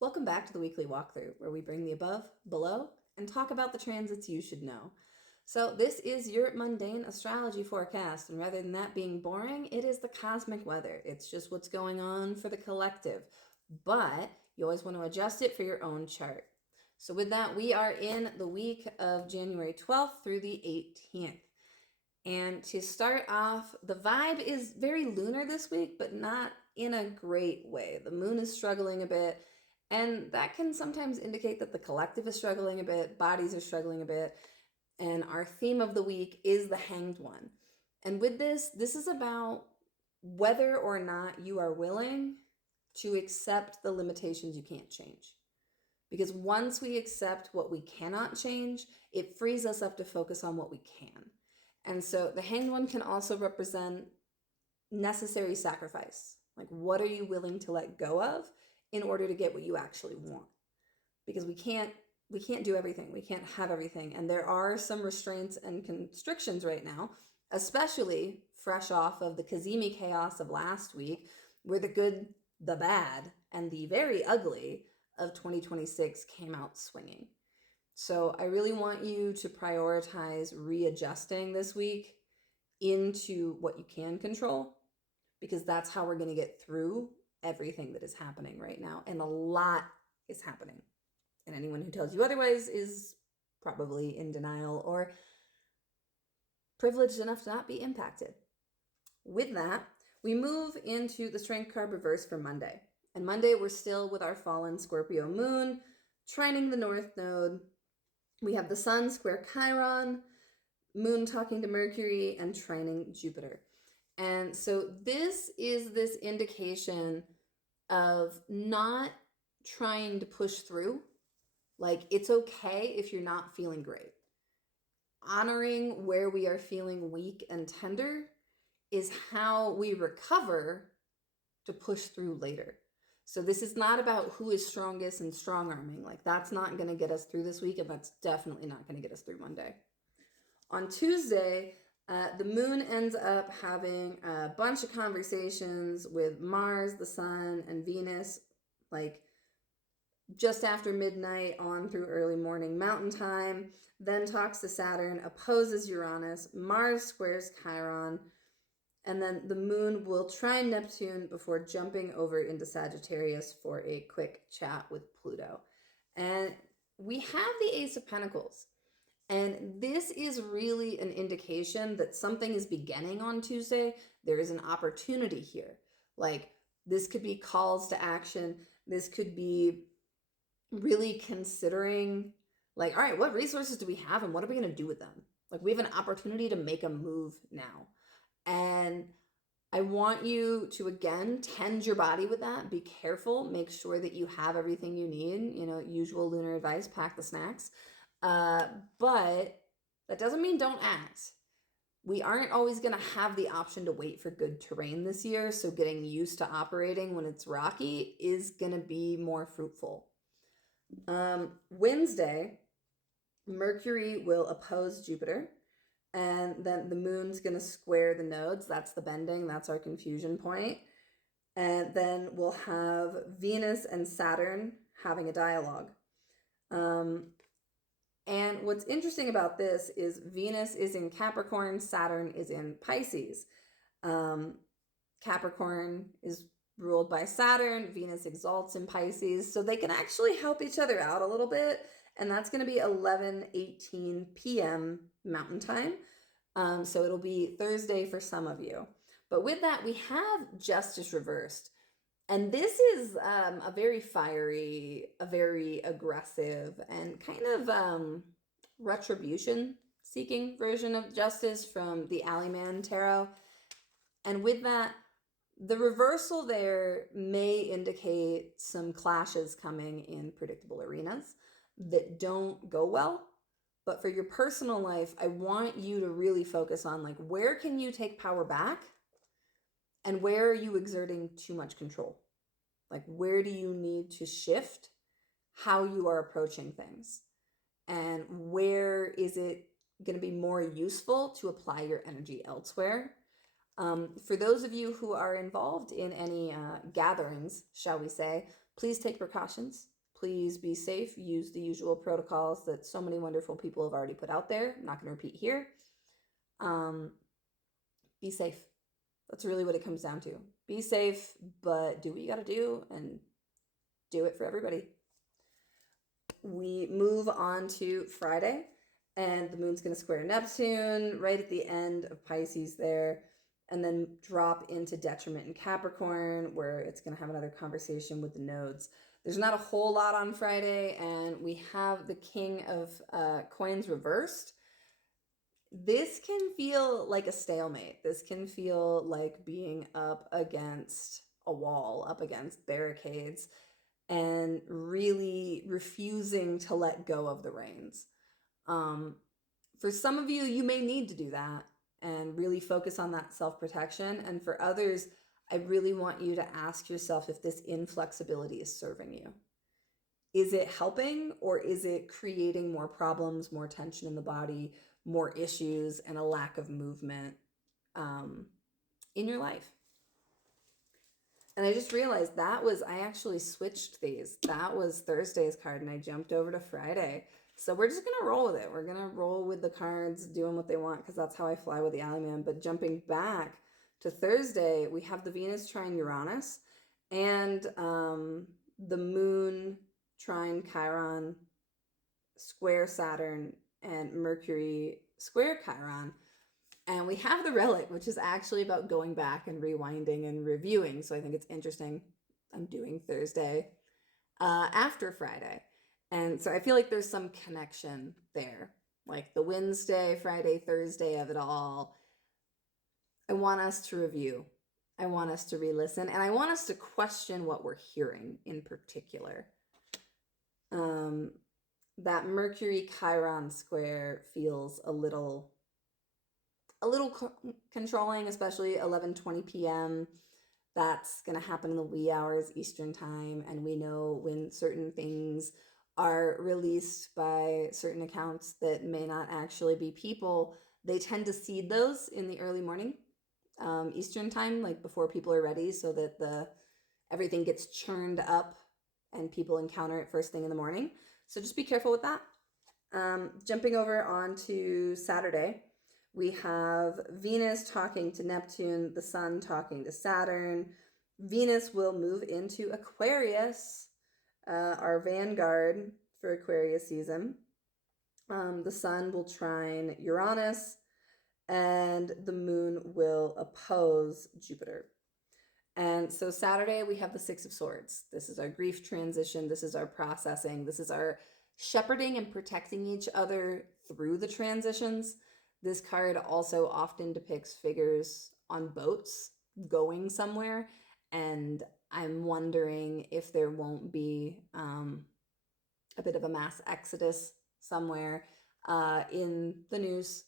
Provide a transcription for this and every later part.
Welcome back to the weekly walkthrough, where we bring the above, below, and talk about the transits you should know. So, this is your mundane astrology forecast, and rather than that being boring, it is the cosmic weather. It's just what's going on for the collective. But you always want to adjust it for your own chart. So, with that, we are in the week of January 12th through the 18th. And to start off, the vibe is very lunar this week, but not in a great way. The moon is struggling a bit, and that can sometimes indicate that the collective is struggling a bit, bodies are struggling a bit. And our theme of the week is the Hanged One. And with this is about whether or not you are willing to accept the limitations you can't change. Because once we accept what we cannot change, it frees us up to focus on what we can. And so the Hanged One can also represent necessary sacrifice. Like, what are you willing to let go of in order to get what you actually want? Because we can't do everything. We can't have everything. And there are some restraints and constrictions right now, especially fresh off of the Kazemi chaos of last week, where the good, the bad, and the very ugly of 2026 came out swinging. So I really want you to prioritize readjusting this week into what you can control, because that's how we're going to get through everything that is happening right now. And a lot is happening. And anyone who tells you otherwise is probably in denial or privileged enough to not be impacted. With that, we move into the Strength card reverse for Monday. And Monday, we're still with our fallen Scorpio moon, trining the North Node. We have the Sun square Chiron, Moon talking to Mercury, and trining Jupiter. And so this is this indication of not trying to push through. Like, it's okay if you're not feeling great. Honoring where we are feeling weak and tender is how we recover to push through later. So this is not about who is strongest and strong-arming. Like, that's not going to get us through this week, and that's definitely not going to get us through Monday. On Tuesday, the moon ends up having a bunch of conversations with Mars, the Sun, and Venus, like just after midnight on through early morning Mountain Time. Then talks to Saturn, opposes Uranus, Mars squares Chiron, and then the moon will trine Neptune before jumping over into Sagittarius for a quick chat with Pluto. And we have the Ace of Pentacles. And this is really an indication that something is beginning on Tuesday. There is an opportunity here. Like, this could be calls to action. This could be really considering, like, all right, what resources do we have and what are we going to do with them? Like, we have an opportunity to make a move now. And I want you to, again, tend your body with that. Be careful. Make sure that you have everything you need. Usual lunar advice, pack the snacks. But that doesn't mean don't act. We aren't always going to have the option to wait for good terrain this year. So getting used to operating when it's rocky is going to be more fruitful. Wednesday, Mercury will oppose Jupiter. And then the moon's going to square the nodes. That's the bending. That's our confusion point. And then we'll have Venus and Saturn having a dialogue. And what's interesting about this is Venus is in Capricorn, Saturn is in Pisces. Capricorn is ruled by Saturn, Venus exalts in Pisces, so they can actually help each other out a little bit. And that's going to be 11:18 p.m. Mountain Time. So it'll be Thursday for some of you. But with that, we have Justice reversed. And this is a very fiery, a very aggressive, and kind of retribution-seeking version of Justice from the Alleyman Tarot. And with that, the reversal there may indicate some clashes coming in predictable arenas that don't go well. But for your personal life, I want you to really focus on, like, where can you take power back and where are you exerting too much control? Like, where do you need to shift how you are approaching things? And where is it going to be more useful to apply your energy elsewhere? For those of you who are involved in any gatherings, shall we say, Please take precautions. Please be safe. Use the usual protocols that so many wonderful people have already put out there. I'm not going to repeat here. Be safe. That's really what it comes down to. Be safe, but do what you got to do and do it for everybody. We move on to Friday, and the moon's going to square Neptune right at the end of Pisces there, and then drop into detriment in Capricorn, where it's going to have another conversation with the nodes. There's not a whole lot on Friday, and we have the King of Coins reversed. This can feel like a stalemate. This can feel like being up against a wall, up against barricades, and really refusing to let go of the reins. For some of you, you may need to do that and really focus on that self-protection. And for others, I really want you to ask yourself if this inflexibility is serving you. Is it helping, or is it creating more problems, more tension in the body, more issues, and a lack of movement in your life? And I just realized I actually switched these. That was Thursday's card, and I jumped over to Friday. So we're just going to roll with it. We're going to roll with the cards, doing what they want, because that's how I fly with the Ally Man. But jumping back to Thursday, we have the Venus trine Uranus and the Moon trine Chiron, square Saturn, and Mercury square Chiron. And we have the relic, which is actually about going back and rewinding and reviewing. So I think it's interesting. I'm doing Thursday after Friday. And so I feel like there's some connection there. Like the Wednesday, Friday, Thursday of it all. I want us to review. I want us to re-listen. And I want us to question what we're hearing in particular. That Mercury Chiron square feels a little controlling, especially 11:20 p.m. That's going to happen in the wee hours Eastern time, and we know when certain things are released by certain accounts that may not actually be people, they tend to seed those in the early morning Eastern time, like before people are ready, so that everything gets churned up and people encounter it first thing in the morning. So just be careful with that. Jumping over onto Saturday, we have Venus talking to Neptune, the Sun talking to Saturn. Venus will move into Aquarius, our vanguard for Aquarius season. The Sun will trine Uranus, and the Moon will oppose Jupiter. And so Saturday, we have the Six of Swords. This is our grief transition. This is our processing. This is our shepherding and protecting each other through the transitions. This card also often depicts figures on boats going somewhere. And I'm wondering if there won't be a bit of a mass exodus somewhere in the news.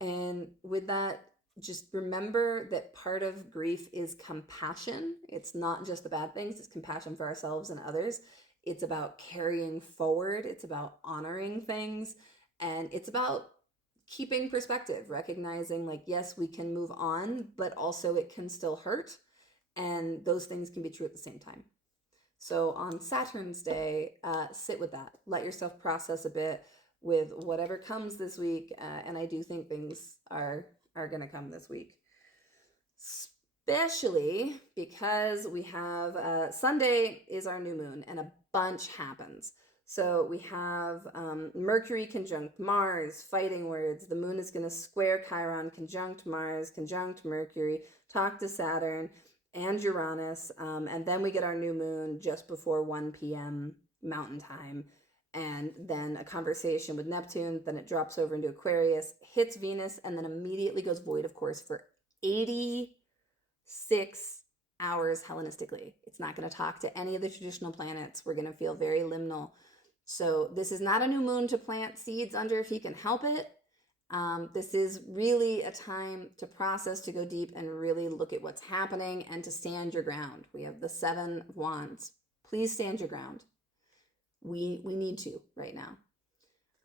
And with that, just remember that part of grief is compassion. It's not just the bad things, it's compassion for ourselves and others. It's about carrying forward, it's about honoring things, and it's about keeping perspective, recognizing like, yes, we can move on, but also it can still hurt. And those things can be true at the same time. So on Saturn's Day, sit with that. Let yourself process a bit with whatever comes this week. And I do think things are going to come this week. Especially because we have Sunday is our new moon and a bunch happens. So we have Mercury conjunct Mars, fighting words. The moon is going to square Chiron, conjunct Mars, conjunct Mercury, talk to Saturn and Uranus. And then we get our new moon just before 1 p.m. Mountain Time. And then a conversation with Neptune. Then it drops over into Aquarius, hits Venus, and then immediately goes void, of course, for 86 hours Hellenistically. It's not going to talk to any of the traditional planets. We're going to feel very liminal. So this is not a new moon to plant seeds under if you can help it. This is really a time to process, to go deep and really look at what's happening and to stand your ground. We have the 7 of Wands. Please stand your ground. We need to right now.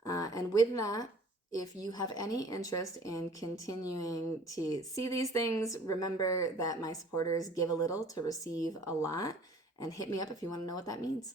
And with that, if you have any interest in continuing to see these things, remember that my supporters give a little to receive a lot. And hit me up if you want to know what that means.